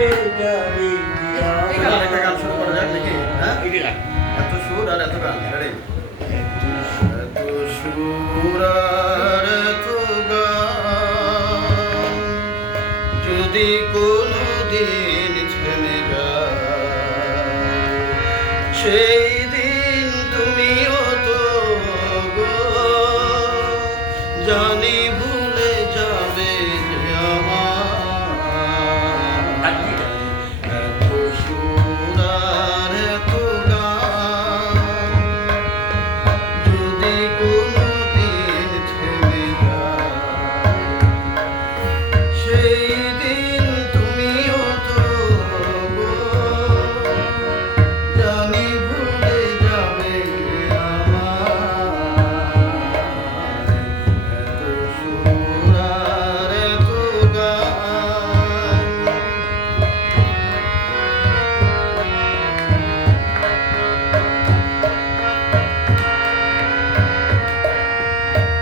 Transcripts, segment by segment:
ভুলে যাবে একটা গান শুরু করা যাক নাকি? হ্যাঁ, এত সুর আর এত গান, রেডি? এত সুর আর এত গান যদি কোনোদিন থেমে যায়, সেই দিন তুমিও তো গো জানি ভুলে যাবে যে আমার এত সুর আর এত গান যদি কোনোদিন থেমে যায়, সেই দিন তুমিও তো গো জানি ভুলে যাবে যে আমার এত সুর আর এত গান।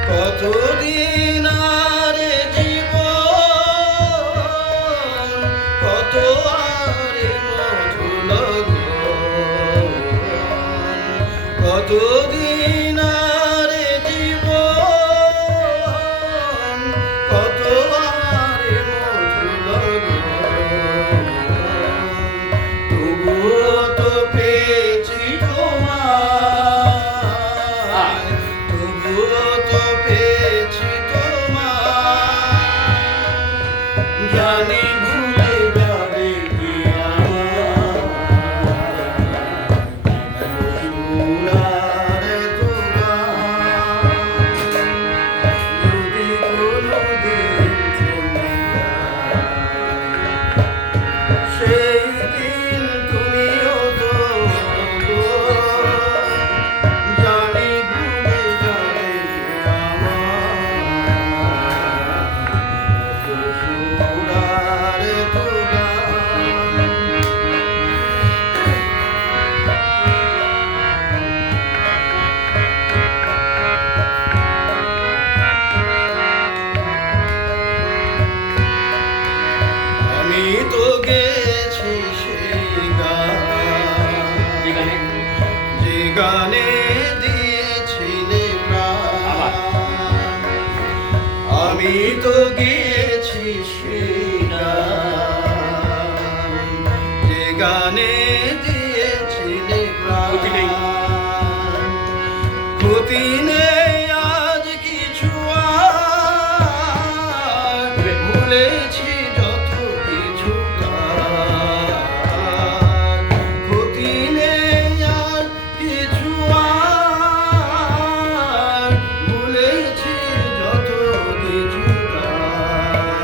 কতদিন আর জীবন, কত আর মধু লগন, কতদিন আর জীবন, কত আর মধু লগন, তবুও তো পেয়েছি তোমায়, তবুও তো পেয়েছি তোমায়, জানি ভুলে যাবে কি আমার এত সুর আর এত গান যদি কোনোদিন থেমে যায়, সেই দিন তুমিও তো গো জানি ভুলে যাবে আমার এত সুর আর এত গান। আমি তো গেছি সেই গান, যে গানে দিয়েছিলে প্রাণ, আমি তো গিয়েছি সেই গান, যে গানে দিয়েছিলে প্রাণ, ক্ষতি নেই আজ কিছু আর, ভুলেছি যত কিছু তার, ক্ষতি নেই আর কিছু আর, ভুলেছি যত কিছু তার,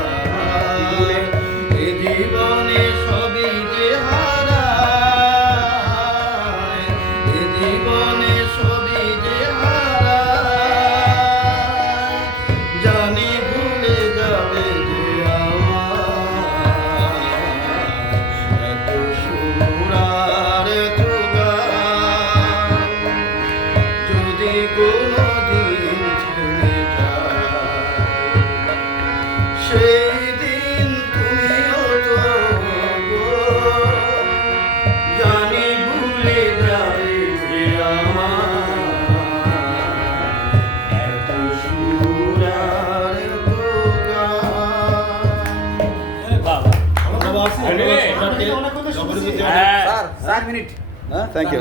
এ জীবনে সবই যে হারায়, এ জীবনে সবই যে হারায়, জানি ভুলে যাবে যে আমার এত সুর আর এত গান যদি কোনোদিন থেমে যায়, সেই দিন তুমিও তো গো জানি ভুলে যাবে যে আমার এত সুর আর এত গান। হ্যাঁ 4 মিনিট থ্যাংক ইউ।